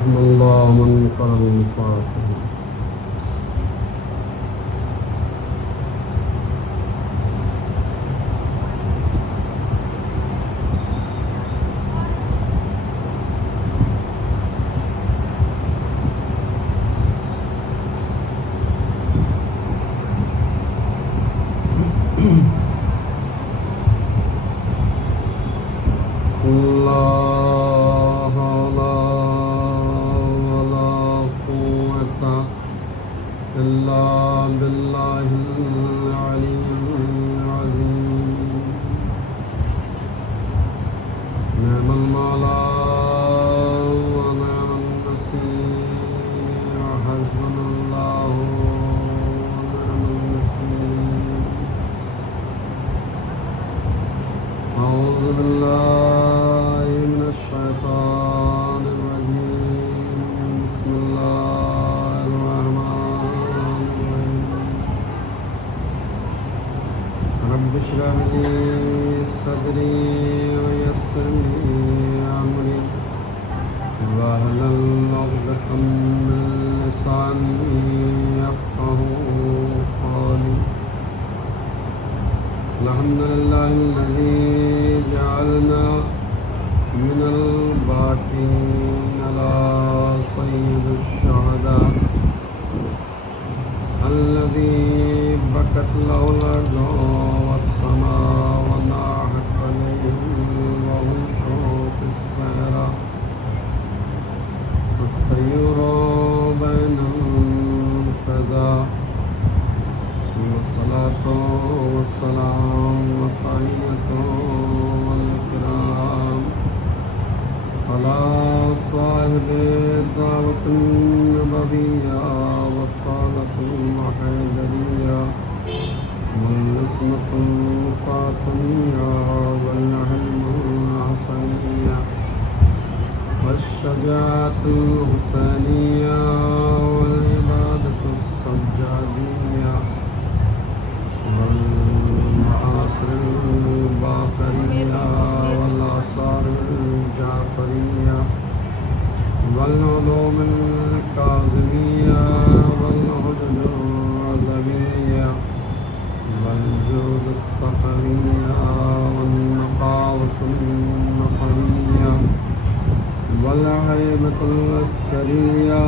رحم الله من قرأ الفاتحة. الحمد لله الذي جعلنا من الباقين على سيد الشهداء الذي بكت له الأرض والسماء وناحت عليهم وهم شوق السيرة الطيور بين الفضاء والصلاة والسلام والتحية والإكرام على صاحب الدعوة النبوية والصالة المحيدرية والنسمة الفاطمية والعلم الحسنية والشجاعة الحسينية والعبادة السجادية والمعاصر الباقرية والآثار الجعفرية والعلوم الكاظمية والهدى الرضوية والجود الطحرية والنقاوة النقوية والهيبة العسكرية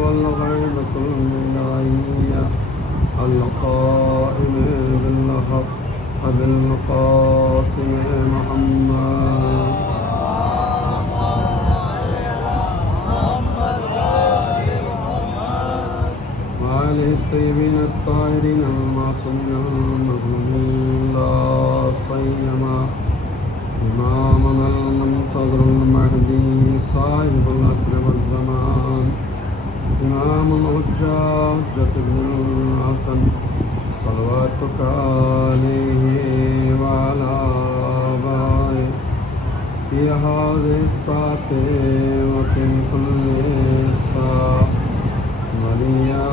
والغيبة الولاية القائم بالحق بالقاسم محمد وآله الطيبين الطاهرين المعصومين المظلومين لا سيما إمامنا المنتظر المهدي صاحب العصر والزمان إمام الحجة بن الحسن صلواتك عليه وعلى آبائه في هذه الساعة وفي كل ساعة وليا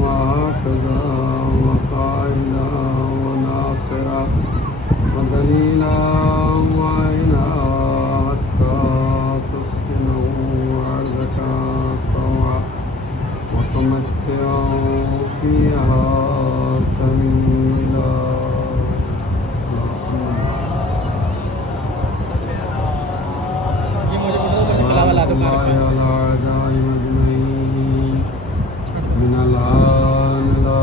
وحافظا وقائدا وناصرا ودليلا وعينا حتى تسكنه أرضك طوعا وتمتعه فيها طويلا. من الآن إلى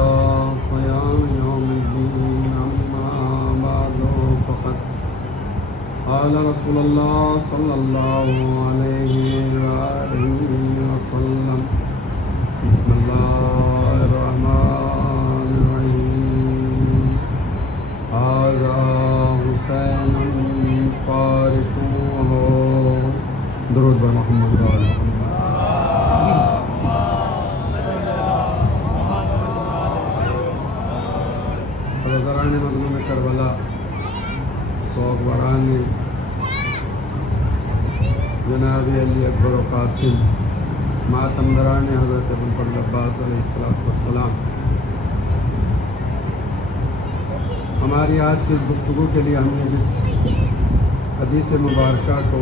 قيام يوم الدين أما بعد فقد قال رسول الله صلى الله عليه وآله وسلم بسم الله الرحمن الرحيم هذا حسين فارقوه درود بر محمد و آل محمد. سرداران مظلوم کربلا سوگواران جناب علی اکبر و قاسم ماتمدران حضرت ابوالفضل عباس علیہ السلام، ہماری آج کی گفتگو کے لیے ہم نے جس حدیث مبارکہ کو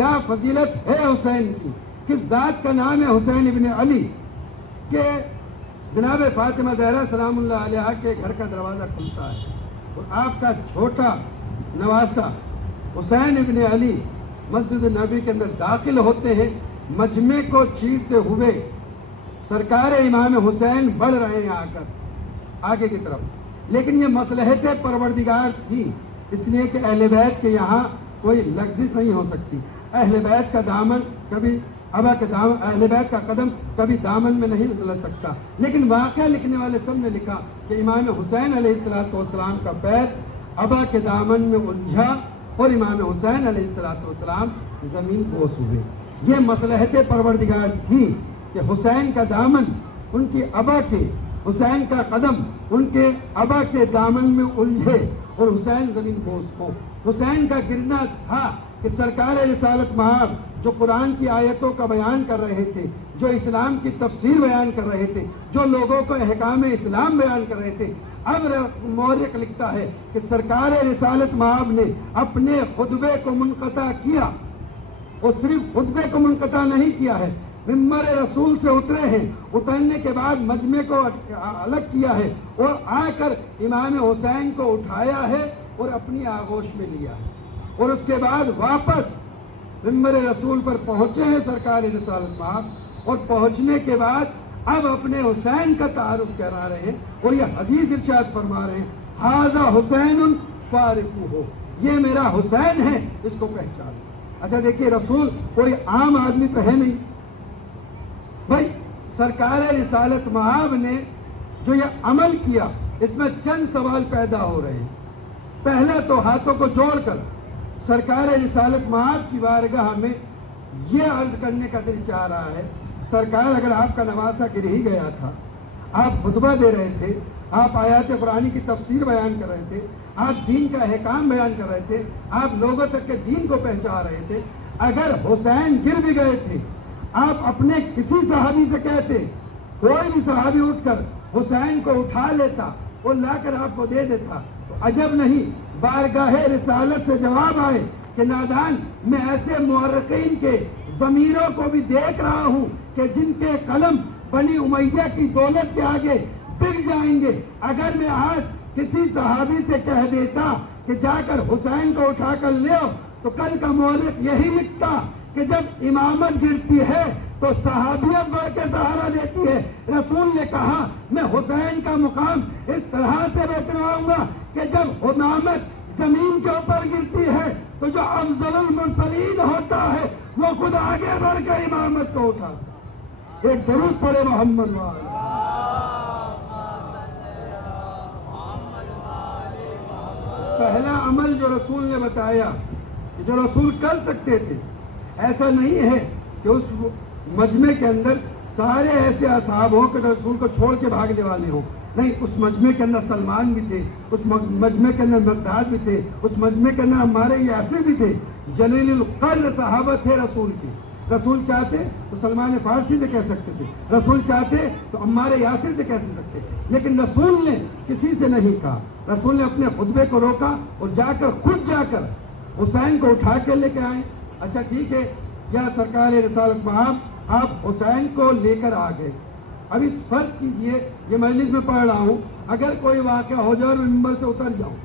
کیا فضیلت ہے حسین کی، کس ذات کا نام ہے حسین ابن علی کہ جناب فاطمہ زہرا سلام اللہ علیہا کے گھر کا دروازہ کھلتا ہے اور آپ کا چھوٹا نواسا حسین ابن علی مسجد نبی کے اندر داخل ہوتے ہیں، مجمع کو چیرتے ہوئے سرکار امام حسین بڑھ رہے ہیں آ کر آگے کی طرف، لیکن یہ مصلحت پروردگار تھی، اس لیے کہ اہل بیت کے یہاں کوئی لغزش نہیں ہو سکتی، اہل بیت کا دامن کبھی اہل بیت کا قدم کبھی دامن میں نہیں بدل سکتا، لیکن واقعہ لکھنے والے سب نے لکھا کہ امام حسین علیہ السلام کا پیر ابا کے دامن میں الجھا اور امام حسین علیہ السلام زمین بوس ہوئے۔ یہ مصلحت پروردگار تھی کہ حسین کا دامن ان کی ابا کے، حسین کا قدم ان کے ابا کے دامن میں الجھے اور حسین زمین بوس ہو۔ حسین کا گرنا تھا کہ سرکار رسالت مآب جو قرآن کی آیتوں کا بیان کر رہے تھے، جو اسلام کی تفسیر بیان کر رہے تھے، جو لوگوں کو احکام اسلام بیان کر رہے تھے، اب مورخ لکھتا ہے کہ سرکار رسالت مآب نے اپنے خطبے کو منقطع کیا، اور صرف خطبے کو منقطع نہیں کیا ہے، ممبر رسول سے اترے ہیں، اترنے کے بعد مجمع کو الگ کیا ہے اور آ کر امام حسین کو اٹھایا ہے اور اپنی آغوش میں لیا ہے، اور اس کے بعد واپس ممبر رسول پر پہنچے ہیں سرکار رسالت مآب، اور پہنچنے کے بعد اب اپنے حسین کا تعارف کرا رہے ہیں اور یہ حدیث ارشاد فرما رہے ہیں، ھذا حسین فاعرفوہ، یہ میرا حسین ہے، اس کو پہچانو۔ اچھا دیکھیے، رسول کوئی عام آدمی تو ہے نہیں بھائی، سرکار رسالت مآب نے جو یہ عمل کیا اس میں چند سوال پیدا ہو رہے ہیں۔ پہلا تو ہاتھوں کو جوڑ کر سرکار رسالت مآب کی بارگاہ میں یہ عرض کرنے کا دل چاہ رہا ہے، سرکار اگر آپ کا نواسا گر ہی گیا تھا، آپ خطبہ دے رہے تھے، آپ آیات قرآنی کی تفسیر بیان کر رہے تھے، آپ دین کا احکام بیان کر رہے تھے، آپ لوگوں تک کے دین کو پہنچا رہے تھے، اگر حسین گر بھی گئے تھے، آپ اپنے کسی صحابی سے کہتے، کوئی بھی صحابی اٹھ کر حسین کو اٹھا لیتا اور لا کر آپ کو دے دیتا تو عجب نہیں۔ بارگاہ رسالت سے جواب آئے کہ نادان، میں ایسے مورخین کے ضمیروں کو بھی دیکھ رہا ہوں کہ جن کے قلم بنی امیہ کی دولت کے آگے بک جائیں گے، اگر میں آج کسی صحابی سے کہہ دیتا کہ جا کر حسین کو اٹھا کر لے تو کل کا مورخ یہی لکھتا کہ جب امامت گرتی ہے تو صحابیت بڑھ کے سہارا دیتی ہے۔ رسول نے کہا میں حسین کا مقام اس طرح سے بچواؤں گا کہ جب امامت زمین کے اوپر گرتی ہے تو جو افضل المرسلین ہوتا ہے وہ خود آگے بڑھ کے امامت کو اٹھا۔ ایک درود پڑھے محمد والے۔ پہلا عمل جو رسول نے بتایا، جو رسول کر سکتے تھے، ایسا نہیں ہے کہ اس مجمع کے اندر سارے ایسے اصحاب ہوں کہ رسول کو چھوڑ کے بھاگنے والے ہوں، نہیں، اس مجمع کے اندر سلمان بھی تھے، اس مجمع کے اندر مقداد بھی تھے، اس مجمع کے اندر عمار یاسر بھی تھے، جلیل القدر صحابہ تھے رسول کی۔ رسول چاہتے تو سلمان فارسی سے کہہ سکتے تھے، رسول چاہتے تو عمار یاسر سے کہہ سکتے، لیکن رسول نے کسی سے نہیں کہا۔ رسول نے اپنے خطبے کو روکا اور خود جا کر حسین کو اٹھا کے لے کے آئے۔ اچھا ٹھیک ہے، یا سرکار رسالت مآب آپ حسین کو لے کر آ گئے۔ اب اس فرق کیجئے، یہ مجلس میں پڑھ رہا ہوں، اگر کوئی واقعہ ہو جائے اور ممبر سے اتر جاؤں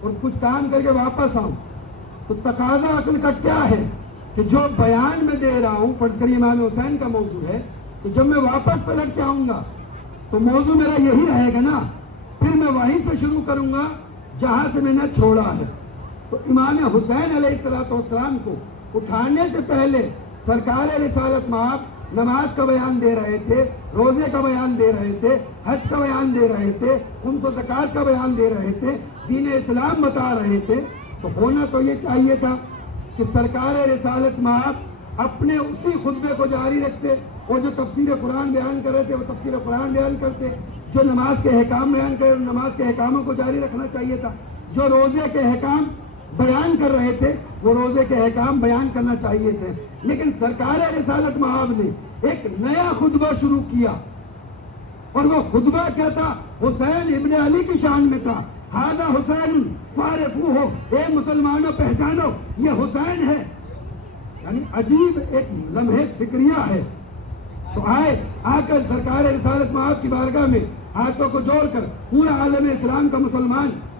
اور کچھ کام کر کے واپس آؤں تو تقاضا عقل کا کیا ہے کہ جو بیان میں دے رہا ہوں، فرض کریے امام حسین کا موضوع ہے، تو جب میں واپس پلٹ کے آؤں گا تو موضوع میرا یہی رہے گا نا، پھر میں وہیں سے شروع کروں گا جہاں سے میں نے چھوڑا ہے۔ تو امام حسین علیہ السلام کو اٹھانے سے پہلے سرکار رسالت مآب نماز کا بیان دے رہے تھے، روزے کا بیان دے رہے تھے، حج کا بیان دے رہے تھے، خمس و زکوٰۃ کا بیان دے رہے تھے، دین اسلام بتا رہے تھے، تو ہونا تو یہ چاہیے تھا کہ سرکار رسالت مآب اپنے اسی خطبے کو جاری رکھتے، اور جو تفسیر قرآن بیان کر رہے تھے وہ تفسیر قرآن بیان کرتے، جو نماز کے احکام بیان کر رہے نماز کے احکاموں کو جاری رکھنا چاہیے تھا، جو روزے کے احکام بیان کر رہے تھے وہ روزے کے احکام بیان کرنا چاہیے تھے۔ لیکن سرکار رسالت مآب نے ایک نیا خطبہ شروع کیا، اور وہ خطبہ کیا تھا؟ حسین ابن علی کی شان میں تھا۔ ھذا حسین فاعرفوہ، اے مسلمانوں پہچانو یہ حسین ہے۔ عجیب ایک لمحے فکریہ ہے. تو آئے آ کر سرکار رسالت مآب کی بارگاہ میں ہاتھوں کو جوڑ کر پورا عالم اسلام کا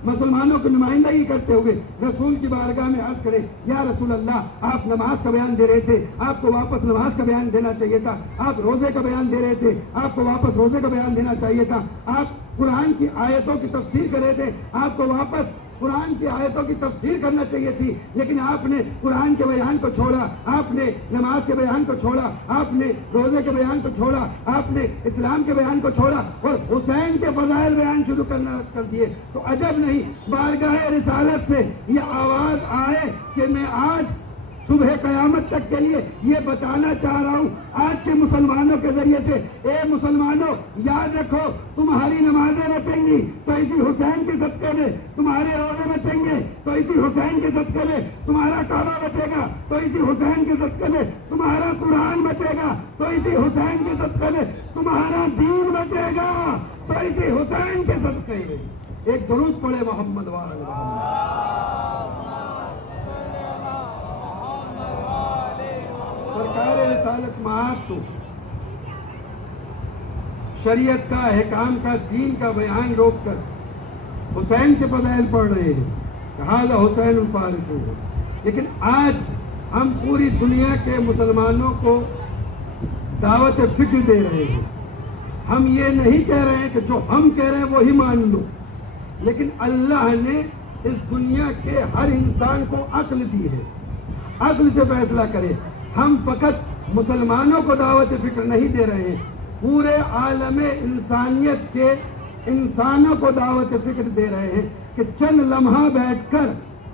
مسلمانوں کی نمائندگی کرتے ہوئے رسول کی بارگاہ میں عرض کرے یا رسول اللہ آپ نماز کا بیان دے رہے تھے, آپ کو واپس نماز کا بیان دینا چاہیے تھا, آپ روزے کا بیان دے رہے تھے, آپ کو واپس روزے کا بیان دینا چاہیے تھا, آپ قرآن کی آیتوں کی تفسیر کر رہے تھے, آپ کو واپس قرآن کی آیتوں کی تفسیر کرنا چاہیے تھی, لیکن آپ نے قرآن کے بیان کو چھوڑا, آپ نے نماز کے بیان کو چھوڑا, آپ نے روزے کے بیان کو چھوڑا, آپ نے اسلام کے بیان کو چھوڑا اور حسین کے فضائل بیان شروع کر دیے. تو عجب نہیں بارگاہ رسالت سے یہ آواز آئے کہ میں آج صبح قیامت تک کے لیے یہ بتانا چاہ رہا ہوں آج کے مسلمانوں کے ذریعے سے, اے مسلمانوں یاد رکھو تمہاری نمازیں بچیں گی تو اسی حسین کے صدقے میں, تمہارے روزے بچیں گے تو اسی حسین کے صدقے میں, تمہارا کعبہ بچے گا تو اسی حسین کے صدقے میں, تمہارا قرآن بچے گا تو اسی حسین کے صدقے میں, تمہارا دین بچے گا تو اسی حسین کے صدقے میں. ایک درود پڑھے محمد وآل محمد. سرکار رسالت مآب تو شریعت کا, احکام کا, دین کا بیان روک کر حسین کے فضائل پڑھ رہے ہیں, ھذا حسین الفارس. لیکن آج ہم پوری دنیا کے مسلمانوں کو دعوت فکر دے رہے ہیں. ہم یہ نہیں کہہ رہے ہیں کہ جو ہم کہہ رہے ہیں وہی مان لو, لیکن اللہ نے اس دنیا کے ہر انسان کو عقل دی ہے, عقل سے فیصلہ کرے. ہم فقط مسلمانوں کو دعوت فکر نہیں دے رہے ہیں, پورے عالم انسانیت کے انسانوں کو دعوت فکر دے رہے ہیں کہ چند لمحہ بیٹھ کر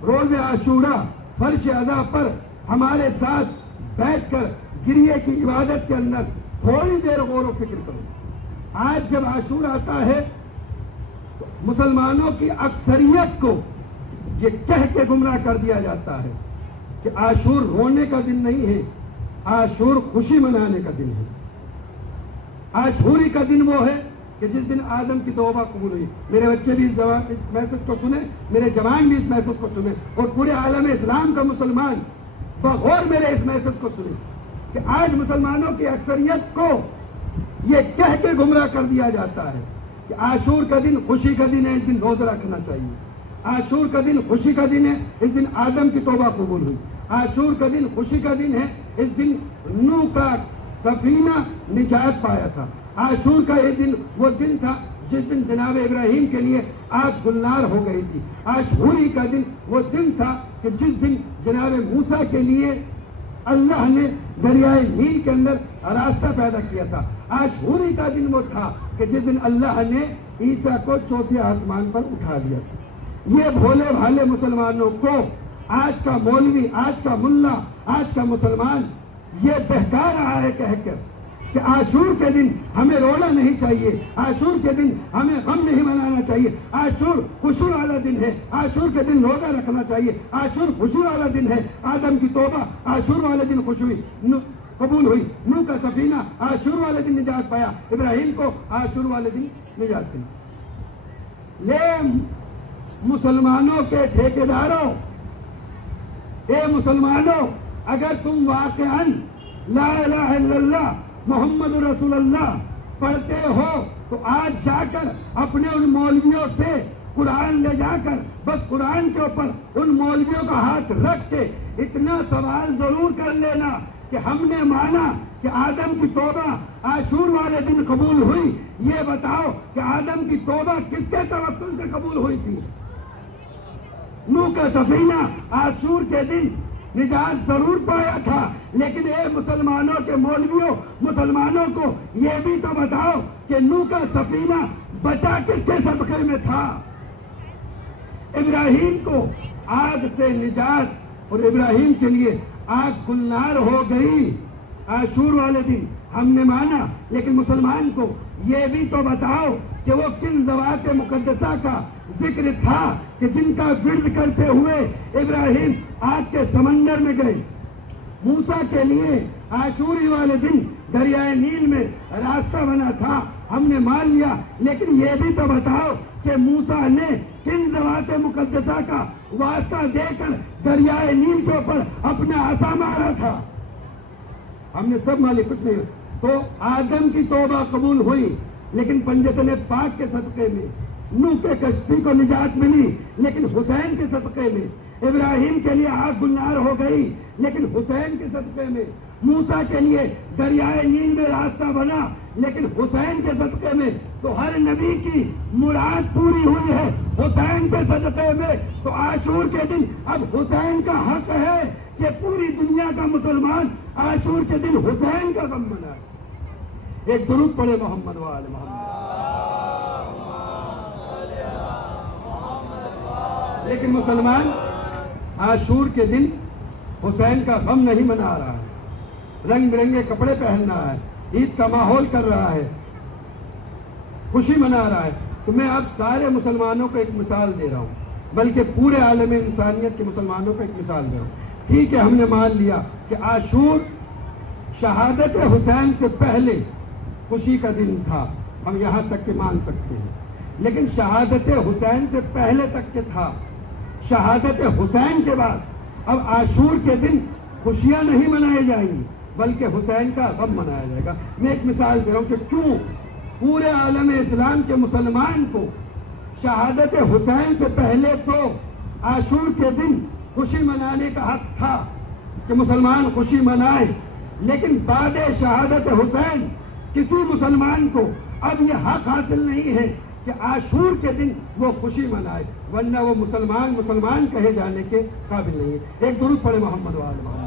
روز عاشوراء فرش عزا پر ہمارے ساتھ بیٹھ کر گریے کی عبادت کے اندر تھوڑی دیر غور و فکر کرو. آج جب عاشور آتا ہے تو مسلمانوں کی اکثریت کو یہ کہہ کے گمراہ کر دیا جاتا ہے کہ عاشور رونے کا دن نہیں ہے, عاشور خوشی منانے کا دن ہے. عاشوری کا دن وہ ہے کہ جس دن آدم کی توبہ قبول ہوئی. میرے بچے بھی اس میسج کو سنیں, میرے جوان بھی اس میسج کو سنیں, اور پورے عالم اسلام کا مسلمان بغور میرے اس میسج کو سنیں کہ آج مسلمانوں کی اکثریت کو یہ کہہ کے گمراہ کر دیا جاتا ہے کہ عاشور کا دن خوشی کا دن ہے, اس دن روزہ رکھنا چاہیے. عاشور کا دن خوشی کا دن ہے, اس دن آدم کی توبہ قبول ہوئی. عاشور کا دن خوشی کا دن ہے, اس دن نوح کا سفینہ نجات پایا تھا. عاشور کا یہ دن وہ دن تھا جس دن جناب ابراہیم کے لیے آگ گلنار ہو گئی تھی. عاشوری کا دن وہ دن تھا کہ جس دن جناب موسیٰ کے لیے اللہ نے دریائے نیل کے اندر راستہ پیدا کیا تھا. عاشوری کا دن وہ تھا کہ جس دن اللہ نے عیسیٰ کو چوتھے آسمان پر اٹھا دیا تھا. یہ بھولے بھالے مسلمانوں کو آج کا مولوی, آج کا ملا, آج کا مسلمان یہ بہکا رہا ہے کہہ کر کہ عاشور کے دن ہمیں رونا نہیں چاہیے, عاشور کے دن ہمیں غم نہیں منانا چاہیے, عاشور خوشی والا دن ہے, عاشور کے دن روزہ رکھنا چاہیے, عاشور خوشی والا دن ہے. آدم کی توبہ عاشور والے دن قبول ہوئی, نوح کا سفینہ عاشور والے دن نجات پایا, ابراہیم کو عاشور والے دن نجات ملی. لے مسلمانوں کے ٹھیکیداروں, اے مسلمانوں, اگر تم واقعاً لا الہ الا اللہ محمد رسول اللہ پڑھتے ہو تو آج جا کر اپنے ان مولویوں سے قرآن لے جا کر بس قرآن کے اوپر ان مولویوں کا ہاتھ رکھ کے اتنا سوال ضرور کر لینا کہ ہم نے مانا کہ آدم کی توبہ عاشور والے دن قبول ہوئی, یہ بتاؤ کہ آدم کی توبہ کس کے توسل سے قبول ہوئی تھی؟ نوح کا سفینہ عاشور کے دن نجات ضرور پایا تھا, لیکن اے مسلمانوں کے مولویوں, مسلمانوں کو یہ بھی تو بتاؤ کہ نوح کا سفینہ بچا کس کے صدقے میں تھا؟ ابراہیم کو آگ سے نجات, اور ابراہیم کے لیے آگ گلنار ہو گئی عاشور والے دن, ہم نے مانا. لیکن مسلمان کو یہ بھی تو بتاؤ کہ وہ کن ذوات مقدسہ کا ذکر تھا کہ جن کا ورد کرتے ہوئے ابراہیم آگ کے سمندر میں گئے. موسیٰ کے لیے عاشوری والے دن دریائے نیل میں راستہ بنا تھا, ہم نے مان لیا. لیکن یہ بھی تو بتاؤ کہ موسیٰ نے کن ذوات مقدسہ کا واسطہ دے کر دریائے نیل کے اوپر اپنا عصا مارا تھا؟ ہم نے سب مالک کچھ نہیں. تو آدم کی توبہ قبول ہوئی لیکن پنجتن پاک کے صدقے میں. نوح کے کشتی کو نجات ملی لیکن حسین کے صدقے میں. ابراہیم کے لیے آگ گلنار ہو گئی لیکن حسین کے صدقے میں. موسیٰ کے لیے دریائے نیل میں راستہ بنا لیکن حسین کے صدقے میں. تو ہر نبی کی مراد پوری ہوئی ہے حسین کے صدقے میں. تو عاشور کے دن اب حسین کا حق ہے کہ پوری دنیا کا مسلمان عاشور کے دن حسین کا غم منائے. ایک درود پڑھے محمد و آل محمد. لیکن مسلمان عاشور کے دن حسین کا غم نہیں منا رہا ہے، رنگ برنگے کپڑے پہن رہا ہے، عید کا ماحول کر رہا ہے، خوشی منا رہا ہے. تو میں اب سارے مسلمانوں کو ایک مثال دے رہا ہوں، بلکہ پورے عالم انسانیت کے مسلمانوں کو ایک مثال دے رہا ہوں. ٹھیک ہے، ہم نے مان لیا کہ عاشور شہادت حسین سے پہلے خوشی کا دن تھا، ہم یہاں تک کہ مان سکتے ہیں. لیکن شہادت حسین سے پہلے تک کے تھا، شہادت حسین کے بعد اب عاشور کے دن خوشیاں نہیں منائی جائیں گی بلکہ حسین کا غم منایا جائے گا. میں ایک مثال دے رہا ہوں کہ کیوں پورے عالم اسلام کے مسلمان کو شہادت حسین سے پہلے تو عاشور کے دن خوشی منانے کا حق تھا کہ مسلمان خوشی منائے، لیکن بعد شہادت حسین کسی مسلمان کو اب یہ حق حاصل نہیں ہے کہ عاشور کے دن وہ خوشی منائے، ورنہ وہ مسلمان کہے جانے کے قابل نہیں ہے. ایک درود پڑھے محمد و آل محمد.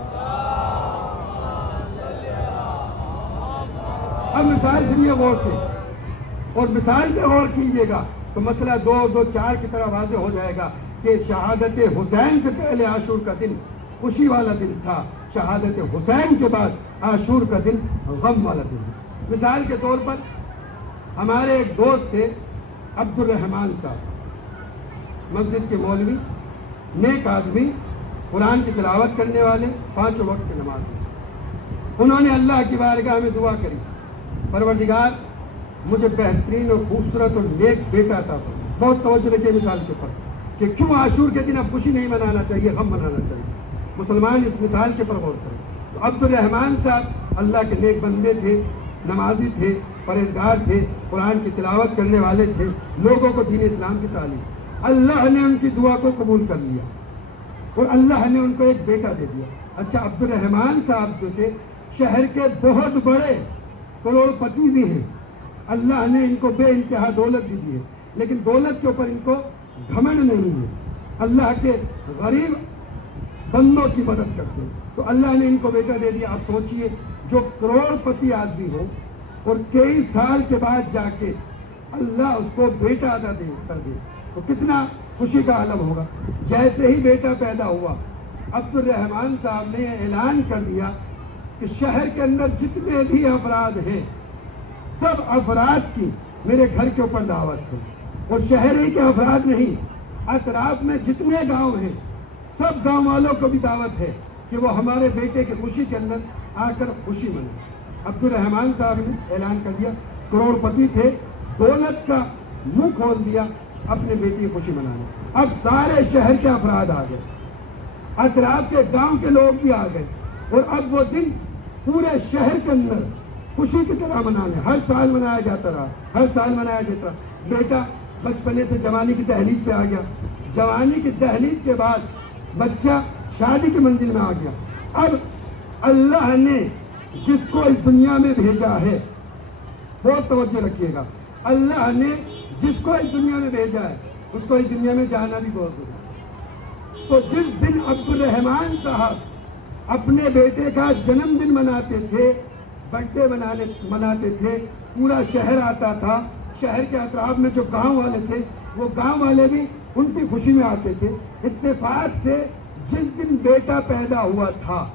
اب مثال سنیے غور سے، اور مثال پہ غور کیجیے گا تو مسئلہ 2-4 کی طرح واضح ہو جائے گا کہ شہادت حسین سے پہلے عاشور کا دن خوشی والا دن تھا، شہادت حسین کے بعد عاشور کا دن غم والا دن ہے. مثال کے طور پر ہمارے ایک دوست تھے عبد الرحمن صاحب، مسجد کے مولوی، نیک آدمی، قرآن کی تلاوت کرنے والے، 5 وقت کی نماز. انہوں نے اللہ کی بارگاہ میں دعا کری، پروردگار مجھے بہترین اور خوبصورت اور نیک بیٹا عطا فرما. بہت توجہ رکھیے مثال کے اوپر کہ کیوں عاشور کے دن اب خوشی نہیں منانا چاہیے، غم منانا چاہیے. مسلمان اس مثال کے پر غور کریں. تو عبد الرحمن صاحب اللہ کے نیک بندے تھے، نمازی تھے، پرہیزگار تھے، قرآن کی تلاوت کرنے والے تھے، لوگوں کو دین اسلام کی تعلیم. اللہ نے ان کی دعا کو قبول کر لیا اور اللہ نے ان کو ایک بیٹا دے دیا. اچھا، عبد الرحمن صاحب جو تھے شہر کے بہت بڑے کروڑ پتی بھی ہیں، اللہ نے ان کو بے انتہا دولت بھی دی ہے، لیکن دولت کے اوپر ان کو گھمنڈ نہیں ہے، اللہ کے غریب بندوں کی مدد کرتے ہیں. تو اللہ نے ان کو بیٹا دے دیا. آپ سوچئے جو کروڑ پتی آدمی ہو اور کئی سال کے بعد جا کے اللہ اس کو بیٹا عطا کر دے تو کتنا خوشی کا عالم ہوگا. جیسے ہی بیٹا پیدا ہوا عبد الرحمن صاحب نے اعلان کر دیا کہ شہر کے اندر جتنے بھی افراد ہیں سب افراد کی میرے گھر کے اوپر دعوت ہے. اور شہر ہی کے افراد نہیں، اطراف میں جتنے گاؤں ہیں سب گاؤں والوں کو بھی دعوت ہے کہ وہ ہمارے بیٹے کی خوشی کے اندر آ کر خوشی منائیں. عبد الرحمن صاحب نے اعلان کر دیا، کروڑ پتی تھے، دولت کا منہ کھول دیا اپنے بیٹے کی خوشی منانے. اب سارے شہر کے افراد آ گئے، اطراف کے گاؤں کے لوگ بھی آ گئے، اور اب وہ دن پورے شہر کے اندر خوشی کی طرح منانے. ہر سال منایا جاتا رہا، ہر سال منایا جاتا رہا. بیٹا بچپنے سے جوانی کی دہلیز پہ آ گیا، جوانی کی دہلیز کے بعد بچہ شادی کی منزل میں آ گیا. اب اللہ نے جس کو اس دنیا میں بھیجا ہے، بہت توجہ رکھیے گا، اللہ نے جس کو اس دنیا میں بھیجا ہے اس کو اس دنیا میں جانا بھی بہت ضروری ہے. تو جس دن عبد الرحمن صاحب اپنے بیٹے کا جنم دن مناتے تھے، برتھ ڈے مناتے تھے، پورا شہر آتا تھا، شہر کے اطراف میں جو گاؤں والے تھے وہ گاؤں والے بھی ان کی خوشی میں آتے تھے. اتفاق سے جس دن بیٹا پیدا ہوا تھا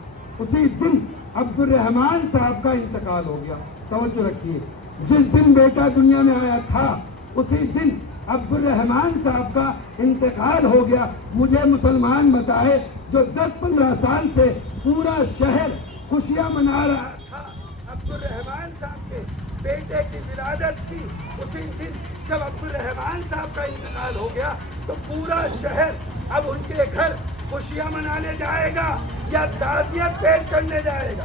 اسی دن عبد الرحمن صاحب کا انتقال ہو گیا. توجہ رکھیے، جس دن بیٹا دنیا میں آیا تھا اسی دن عبد الرحمن صاحب کا انتقال ہو گیا. مجھے مسلمان بتائے جو 10-15 سال سے پورا شہر خوشیاں منا رہا تھا عبد الرحمن صاحب کے بیٹے کی ولادت کی، اسی دن جب عبد الرحمن صاحب کا انتقال ہو گیا تو پورا شہر اب ان کے گھر خوشیاں منانے جائے گا یا تعزیت پیش کرنے جائے گا؟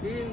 3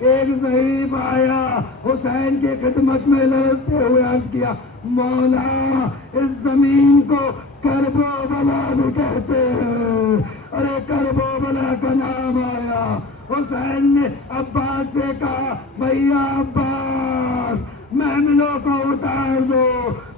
ایک ضعیف آیا حسین کی خدمت میں لرزتے ہوئے عرض کیا مولا اس زمین کو کرب و بلا بھی کہتے ہیں. ارے کرب و بلا کا نام آیا. حسین نے عباس سے کہا بھیا عباس محملوں کو اتار دو,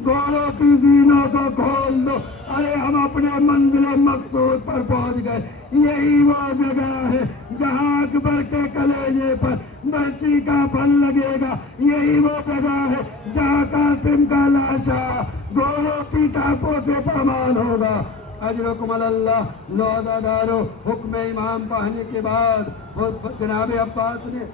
گھوڑوں کی زینوں کو کھول دو. ارے ہم اپنے منزل مقصود پر پہنچ گئے. یہی وہ جگہ ہے جہاں اکبر کے کلیجے پر مرچی کا پھل لگے گا. یہی وہ جگہ ہے جہاں قاسم کا لاشا گھوڑوں کی ٹاپوں سے پامال ہوگا. اجرکم اللہ. لوزہ دارو حکم امام پڑھنے کے بعد جناب عباس نے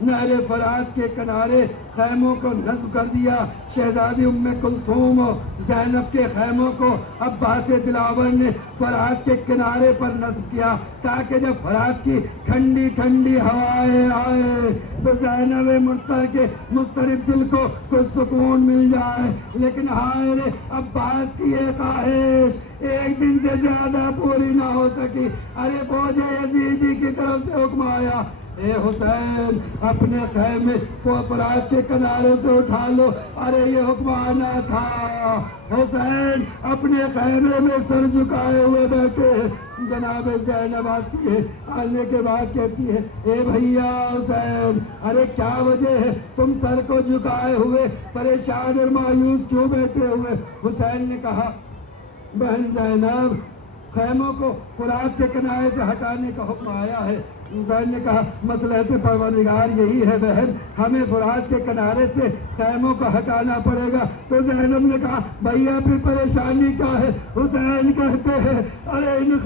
نہر فرات کے کنارے خیموں کو نصب کر دیا. شہزادی ام کلثوم و زینب کے خیموں کو عباس دلاور نے فرات کے کنارے پر نصب کیا تاکہ جب فرات کی ٹھنڈی ٹھنڈی ہوائیں آئے تو زینب مرتر کے مضطرب دل کو کچھ سکون مل جائے. لیکن ہائے رے عباس کی یہ خواہش ایک دن سے زیادہ پوری نہ ہو سکی. ارے فوج یزیدی کی طرف سے حکم آیا اے حسین اپنے خیمے کو فرات کے کنارے سے اٹھا لو. ارے یہ حکم آنا تھا. حسین اپنے خیمے میں سر جھکائے ہوئے بیٹھے. جناب زینب آتی ہے, آنے کے بعد کہتی ہے اے بھیا حسین ارے کیا وجہ ہے تم سر کو جھکائے ہوئے پریشان اور مایوس کیوں بیٹھے ہوئے؟ حسین نے کہا بہن زینب خیموں کو فرات کے کنارے سے ہٹانے کا حکم آیا ہے. حسین نے کہا مصلحت پروردگار یہی ہے بہن, ہمیں فرات کے کنارے سے خیموں کو ہٹانا پڑے گا. تو زینب نے کہا بھیا پھر پریشانی کیا ہے؟ حسین کہتے ہیں ارے ان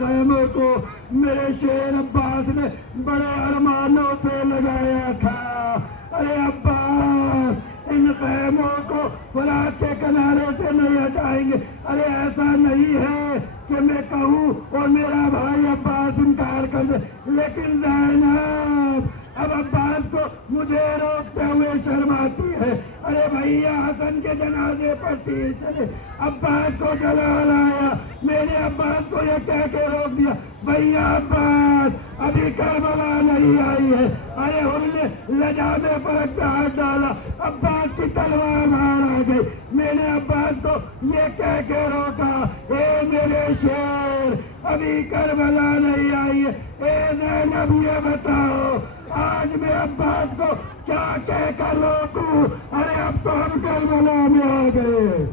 خیموں کو میرے شیر عباس نے بڑے ارمانوں سے لگایا تھا. ارے عباس ان خیموں کو فرات کے کنارے سے نہیں ہٹائیں گے. ارے ایسا نہیں ہے کہ میں کہوں اور میرا بھائی عباس انکار کر دے, لیکن زینب اب عباس کو مجھے روکتے ہوئے شرم آتی ہے. ارے بھیا حسن کے جنازے پر تیر چلے, عباس کو جلا لایا, میرے عباس کو یہ کہہ کے روک دیا بھیا عباس ابھی کربلا نہیں آئی ہے. ارے ہم نے لجامے فرق پہ ہاتھ ڈالا, عباس کی تلوار باہر آ گئی. میں نے عباس کو یہ کہہ کے روکا اے میرے شیر ابھی کربلا نہیں آئی ہے. اے زینب یہ بتاؤ آج میں عباس کو کیا کہہ کر روکوں؟ ارے اب تو ہم کربلا میں آ گئے.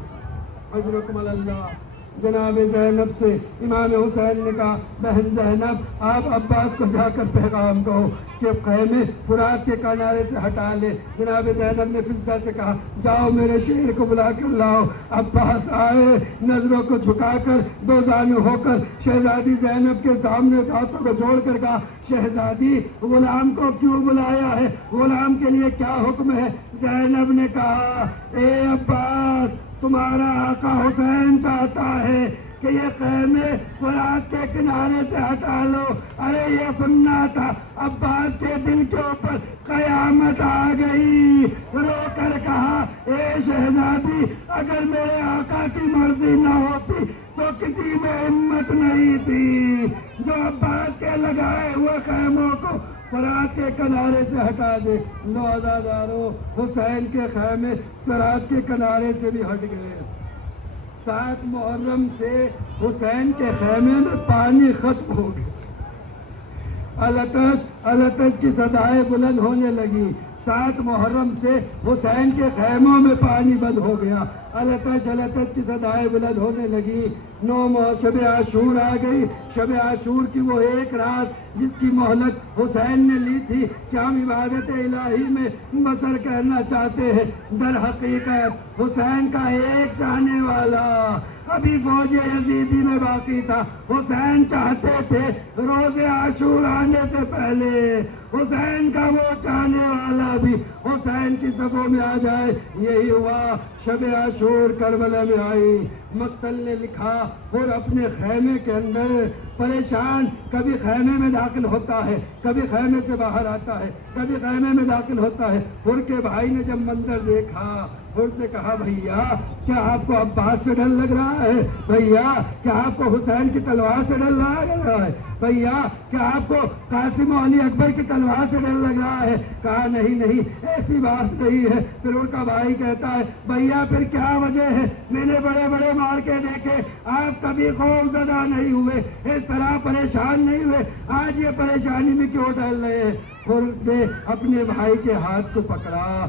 اجرکم اللہ. جناب زینب سے امام حسین نے کہا بہن زینب آپ عباس کو جا کر پیغام کہو کہ خیمے فرات کے کنارے سے ہٹا لے. جناب زینب نے فضہ سے کہا جاؤ میرے شیر کو بلا کر لاؤ. عباس آئے, نظروں کو جھکا کر دو زانو ہو کر شہزادی زینب کے سامنے ہاتھوں کو جوڑ کر کہا شہزادی غلام کو کیوں بلایا ہے؟ غلام کے لیے کیا حکم ہے؟ زینب نے کہا اے عباس تمہارا آقا حسین چاہتا ہے کہ یہ خیمے فرات کے کنارے سے ہٹا لو. ارے یہ سننا تھا. عباس کے دل کے اوپر قیامت آ گئی. رو کر کہا اے شہزادی اگر میرے آقا کی مرضی نہ ہوتی تو کسی میں ہمت نہیں تھی جو عباس کے لگائے ہوئے خیموں کو فرات کے کنارے سے ہٹا دے. لو عزادارو حسین کے خیمے فرات کے کنارے سے بھی ہٹ گئے. 7 محرم سے حسین کے خیمے میں پانی ختم ہو گیا. الاتش کی صدائیں بلند ہونے لگی. 7 محرم سے حسین کے خیموں میں پانی بند ہو گیا. الاتش کی صدائیں بلند ہونے لگی. 9 شب عاشور آ گئی. شب عاشور کی وہ ایک رات جس کی مہلت حسین نے لی تھی کہ ہم عبادت الہی میں بسر کرنا چاہتے ہیں. در حقیقت حسین کا ایک چاہنے والا ابھی فوج یزیدی میں باقی تھا. حسین چاہتے تھے روز عاشور آنے سے پہلے حسین کا وہ چاہنے والا بھی حسین کی صفوں میں آ جائے. یہی ہوا. شب عاشور کربلا میں آئی. مقتل نے لکھا اور اپنے خیمے کے اندر پریشان کبھی خیمے میں داخل ہوتا ہے, کبھی خیمے سے باہر آتا ہے, کبھی خیمے میں داخل ہوتا ہے. اور کے بھائی نے جب منظر دیکھا ان سے کہا بھیا کیا آپ کو عباس سے ڈر لگ رہا ہے؟ بھیا کیا آپ کو حسین کی تلوار سے ڈر لگ رہا ہے؟ بھیا کیا آپ کو قاسم و علی اکبر کی تلوار سے ڈر لگ رہا ہے؟ کہا نہیں ایسی بات نہیں ہے۔ پھر ان کا بھائی کہتا ہے بھیا پھر کیا وجہ ہے؟ میں نے بڑے بڑے مار کے دیکھے، آپ کبھی خوف زدہ نہیں ہوئے، اس طرح پریشان نہیں ہوئے، آج یہ پریشانی میں کیوں ڈال رہے ہیں؟ اور نے اپنے بھائی کے ہاتھ کو پکڑا،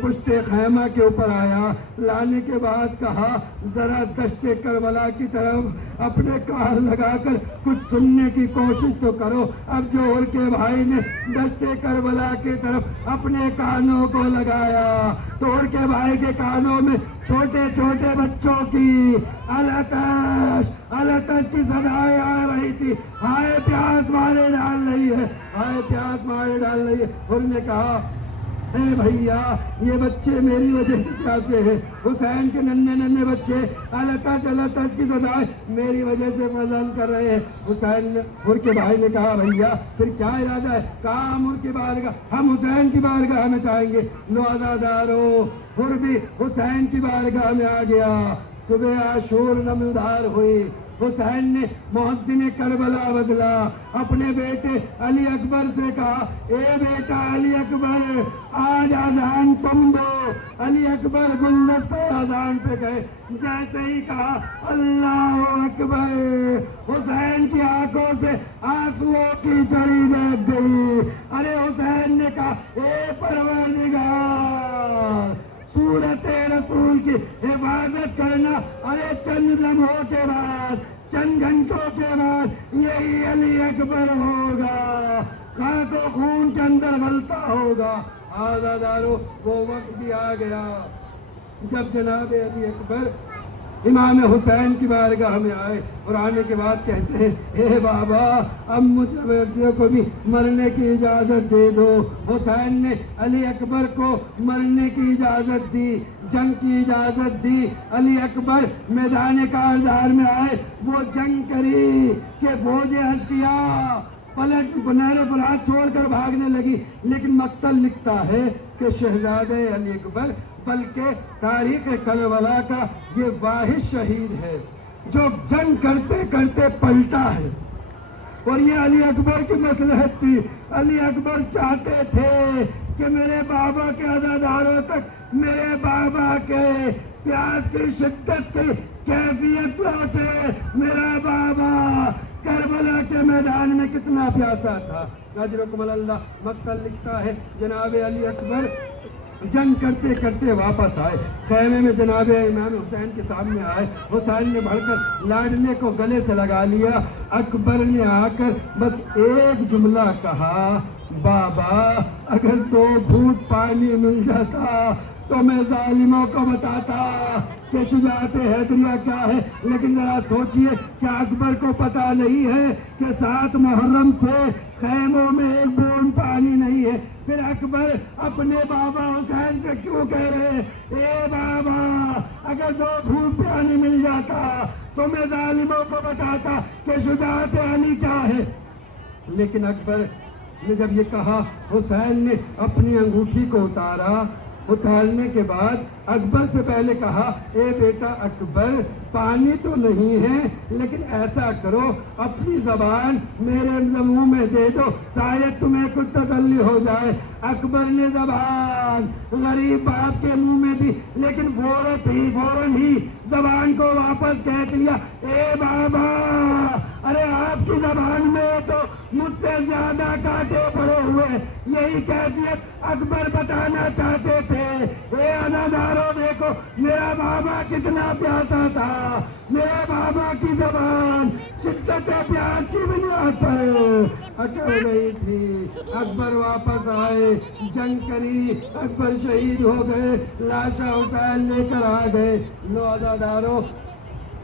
پشت خیمہ کے اوپر آیا، لانے کے بعد کہا ذرا دشت کربلا کی طرف اپنے کان لگا کر کچھ سننے کی کوشش تو کرو۔ اب جو ان کے بھائی نے دشت کربلا کی طرف اپنے کانوں کو لگایا تو ان کے بھائی کے کانوں میں چھوٹے چھوٹے بچوں کی الاتش کی صدائیں آ رہی تھی، ہائے پیاس مارے ڈال رہی ہے، ہائے پیاس مارے ڈال رہی ہے۔ انہوں نے کہا اے بھیا یہ بچے میری وجہ سے پیاسے ہیں، حسین کے ننھے بچے الاتش کی صدائیں میری وجہ سے فضل کر رہے ہیں۔ حسین نے ان کے بھائی نے کہا بھیا پھر کیا ارادہ ہے؟ کہا ہم ان کی بارگاہ، ہم حسین کی بارگاہ میں چاہیں گے۔ لو عزادارو پھر بھی حسین کی بارگاہ میں آ گیا۔ صبح عاشور نمودار ہوئی، حسین نے محسن کربلا بدلا، اپنے بیٹے علی اکبر سے کہا اے بیٹا علی اکبر آج اذان تم دو۔ علی اکبر گلدستہ اذان پہ گئے، جیسے ہی کہا اللہ اکبر حسین کی آنکھوں سے آنسوؤں کی جڑی بیٹھ گئی۔ ارے حسین نے کہا اے پروردگار سورت رسول کی حفاظت کرنا، ارے چند لمحوں کے بعد، چند گھنٹوں کے بعد یہی علی اکبر ہوگا، خاک و خون کے اندر غلطہ ہوگا۔ عزادارو وہ وقت بھی آ گیا جب جناب علی اکبر امام حسین کی بارگاہ میں آئے اور آنے کے بعد کہتے ہیں اے بابا اب مجھے کو بھی مرنے کی اجازت دے دو۔ حسین نے علی اکبر کو مرنے کی اجازت دی، جنگ کی اجازت دی۔ علی اکبر میدان کارزار میں آئے، وہ جنگ کری کہ فوج اشقیاء پلٹ نہر فرات چھوڑ کر بھاگنے لگی، لیکن مقتل لکھتا ہے کہ شہزادے علی اکبر بلکہ تاریخ کربلا کا یہ واحد شہید ہے جو جنگ کرتے کرتے پلٹا ہے۔ اور یہ علی اکبر کی مصلحت تھی۔ علی اکبر چاہتے تھے کہ میرے بابا کے عزاداروں تک میرے بابا کے پیاس کی شدت کی کیفیت پہنچے۔ میرا بابا کربلا کے میدان میں کتنا پیاسا تھا۔ اجرکم اللہ مقتل لکھتا ہے جناب علی اکبر جنگ کرتے کرتے واپس آئے، خیمے میں جناب امام حسین کے سامنے آئے۔ حسین نے بڑھ کر لاڈلے کو گلے سے لگا لیا۔ اکبر نے آ کر بس ایک جملہ کہا بابا اگر 2 گھونٹ پانی مل جاتا تو میں ظالموں کو بتاتا کہ شجاعت حیدریہ کیا ہے، لیکن ذرا سوچئے کیا اکبر کو پتہ نہیں ہے کہ 7 محرم سے خیموں میں 1 بوند پانی نہیں ہے؟ پھر اکبر اپنے بابا حسین سے کیوں کہہ رہے اے بابا اگر 2 گھونٹ پانی مل جاتا تو میں ظالموں کو بتاتا کہ شجاعت علی کیا ہے؟ لیکن اکبر نے جب یہ کہا، حسین نے اپنی انگوٹھی کو اتارا، اتارنے کے بعد اکبر سے پہلے کہا اے بیٹا اکبر پانی تو نہیں ہے، لیکن ایسا کرو اپنی زبان میرے منہ میں دے دو، شاید تمہیں کچھ تسلی ہو جائے۔ اکبر نے زبان غریب باپ کے منہ میں دی، لیکن فوراً ہی زبان کو واپس کھینچ لیا۔ اے بابا ارے آپ کی زبان میں تو مجھ سے زیادہ کانٹے پڑے ہوئے، یہی کیفیت اکبر بتانا چاہتے تھے۔ اے عزادارو دیکھو میرا بابا کتنا پیاسا تھا، میرے بابا کی زبان شدت پیاس کی بنیاد پر اٹل گئی تھی۔ اکبر واپس آئے، جنگ کری، اکبر شہید ہو گئے، لاشا حسین لے کر آ گئے۔ لو عزادارو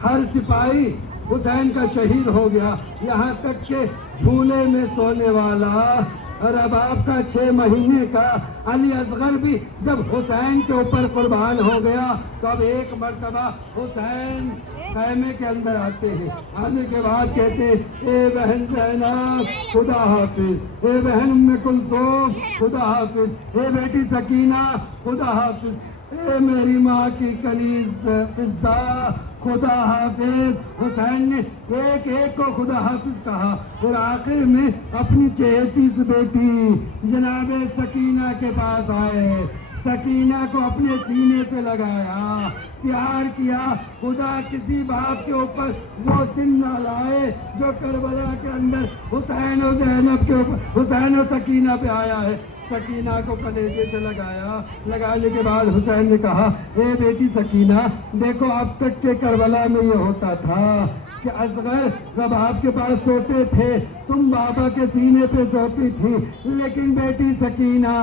ہر سپاہی حسین کا شہید ہو گیا، یہاں تک کہ جھولے میں سونے والا رباب کا 6 مہینے کا علی اصغر بھی جب حسین کے اوپر قربان ہو گیا تو اب ایک مرتبہ حسین خیمے کے اندر آتے ہیں، آنے کے بعد کہتے ہیں اے بہن زینب خدا حافظ، اے بہن ام کلثوم خدا حافظ، اے بیٹی سکینہ خدا حافظ۔ اے میری ماں کی کنیز فضا، خدا حافظ۔ حسین نے ایک ایک کو خدا حافظ کہا اور آخر میں اپنی چہیتی بیٹی جناب سکینہ کے پاس آئے، سکینہ کو اپنے سینے سے لگایا، پیار کیا۔ خدا کسی باپ کے اوپر وہ دن نہ لائے جو کربلا کے اندر حسین و زینب کے اوپر، حسین و سکینہ پہ آیا ہے۔ سکینہ کو کلیجے سے لگایا، لگانے کے بعد حسین نے کہا اے بیٹی سکینہ، دیکھو اب تک کے کربلا میں یہ ہوتا تھا کہ اصغر جب آپ کے پاس سوتے تھے تم بابا کے سینے پہ سوتی تھی، لیکن بیٹی سکینہ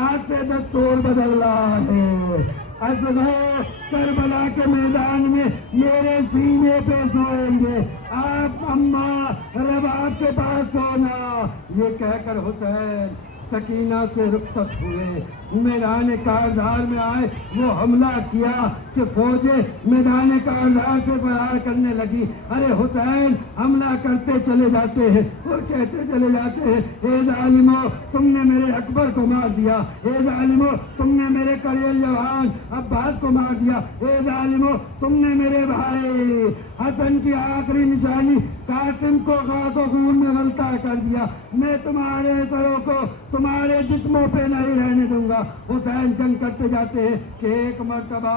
آج سے دستور بدل رہا ہے، اصغر کربلا کے میدان میں میرے سینے پہ سوئیں گے، آپ اماں رباب کے پاس سونا۔ یہ کہہ کر حسین سکینہ سے رخصت ہوئے، میدان کارزار میں آئے، وہ حملہ کیا کہ فوجیں میدان کارزار سے فرار کرنے لگی۔ ارے حسین حملہ کرتے چلے جاتے ہیں اور کہتے چلے جاتے ہیں اے ظالمو تم نے میرے اکبر کو مار دیا، اے ظالمو تم نے میرے کریل جوان عباس کو مار دیا، اے ظالمو تم نے میرے بھائی حسن کی آخری نشانی قاسم کو خاک و خون میں غلطہ کر دیا، میں تمہارے سروں کو تمہارے جسموں پہ نہیں رہنے دوں گا۔ حسین جنگ کرتے جاتے ہیں کہ ایک مرتبہ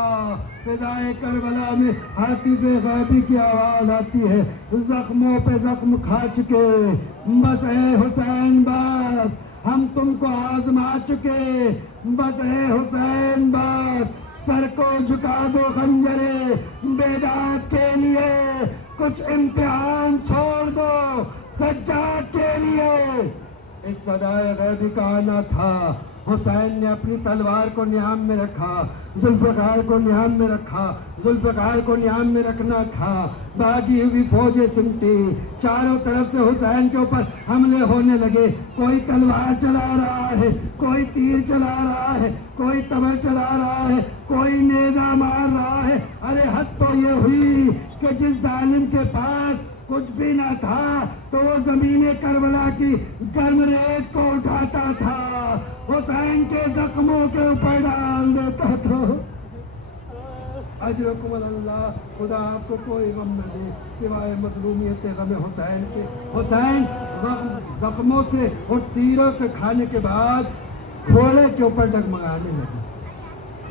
فضائے کربلا میں حاطب غیبی کی آواز آتی ہے، زخموں پہ زخم کھا چکے، بس اے حسین بس ہم تم کو آزما چکے، بس اے حسین بس سر کو جھکا دو خنجرے بیداد کے لیے، کچھ امتحان چھوڑ دو سجاد کے لیے۔ اس صدائے غیبی کا آنا تھا۔ حسین نے اپنی تلوار کو نیام میں رکھا، ذوالفقار کو نیام میں رکھا، ذوالفقار کو نیام میں رکھنا تھا۔ بھاگی ہوئی فوجیں سمٹی، چاروں طرف سے حسین کے اوپر حملے ہونے لگے، کوئی تلوار چلا رہا ہے، کوئی تیر چلا رہا ہے، کوئی تبر چلا رہا ہے، کوئی نیزہ مار رہا ہے۔ ارے حد تو یہ ہوئی کہ جس ظالم کے پاس کچھ بھی نہ تھا تو وہ زمین کربلا کی گرم ریت کو اٹھاتا تھا، حسین کے زخموں کے اوپر ڈال دیتا تھا۔ اجرکم اللہ، خدا آپ کو کوئی غم نہ دے سوائے مظلومیت غم حسین کے۔ حسین زخموں سے اور تیروں کے کھانے کے بعد گھوڑے کے اوپر ڈگمگانے لگے،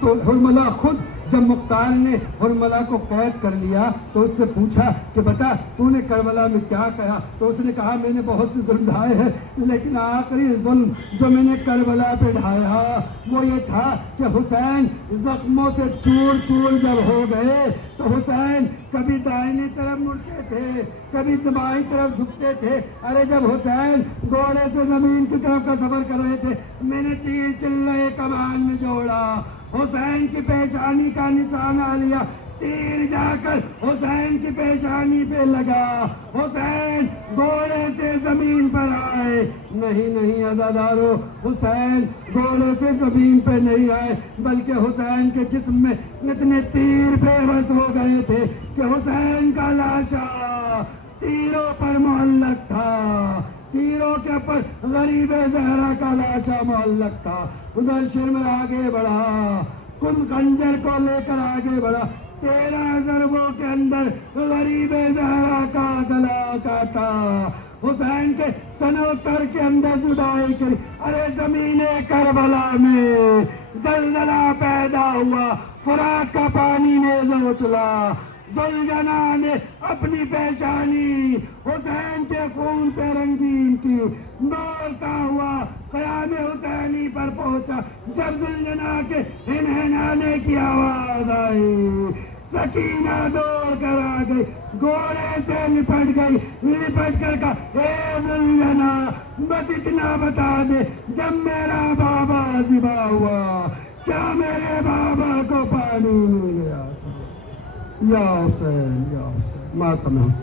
تو حرملہ خود جب مختار نے حرملہ کو قید کر لیا تو اس سے پوچھا کہ بتا تو نے کربلا میں کیا کہا؟ تو اس نے کہا میں نے بہت سے ظلم ڈھائے ہیں، لیکن آخری ظلم جو میں نے کربلا پہ ڈھایا وہ یہ تھا کہ حسین زخموں سے چور چور جب ہو گئے تو حسین کبھی دائنی طرف مڑتے تھے، کبھی بائیں طرف جھکتے تھے۔ ارے جب حسین گھوڑے سے زمین کی طرف کا سفر کر رہے تھے میں نے تیر چلے کمان میں جوڑا، حسین کی پیشانی کا نشانہ لیا، تیر جا کر حسین کی پیشانی پہ لگا، حسین گھوڑے سے زمین پر آئے۔ نہیں عزادارو، حسین گھوڑے سے زمین پہ نہیں آئے بلکہ حسین کے جسم میں اتنے تیر بے بس ہو گئے تھے کہ حسین کا لاشا تیروں پر معلق تھا، تیروں کے اوپر غریب زہرا کا لاشا معلق تھا۔ ادھر شرمر آگے بڑھا، کن خنجر کو لے کر آگے بڑھا، 13 ضربوں کے اندر غریب زہرا کا گلا کاٹا، حسین کے سنوتر کے اندر جدائی کری۔ ارے زمین کربلا میں زلزلہ پیدا ہوا، فرات کا پانی نے نوچلا، ذوالجناح نے اپنی پیشانی حسین کے خون سے رنگین کی، دوڑتا ہوا قیام حسینی پر پہنچا۔ جب ذوالجناح کے ہنہنانے کی آواز آئی سکینہ دوڑ کر آ گئی، گھوڑے سے لپٹ گئی، لپٹ کر کہا اے ذوالجناح بس اتنا بتا دے جب میرا بابا ذبح ہوا کیا میرے بابا کو پانی مل گیا؟ یا حسین یا حسین، ماتم حسین۔